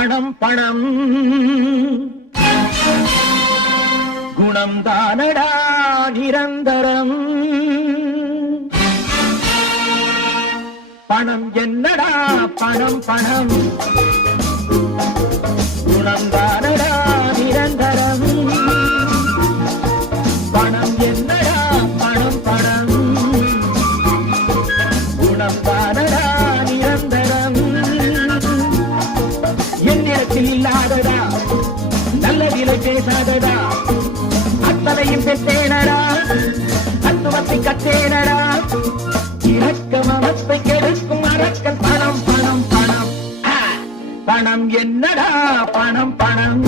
பணம் பணம் குணம் தானடா நிரந்தரம். பணம் என்னடா பணம் பணம் குணம் தானடா நிரந்தரம். பணம் என்னடா பணம் பணம் குணம் தானடா நிரந்தரம். என்னிடத்தில் இல்லாதடா நல்ல விலை பேசாதடா அத்தனையும் பெற்றேனடா தத்துவத்தை கற்றேனடா. இறக்க மனத்தை கெடுக்கும் அரக்கன் பணம் பணம் பணம். பணம் என்னடா பணம் பணம்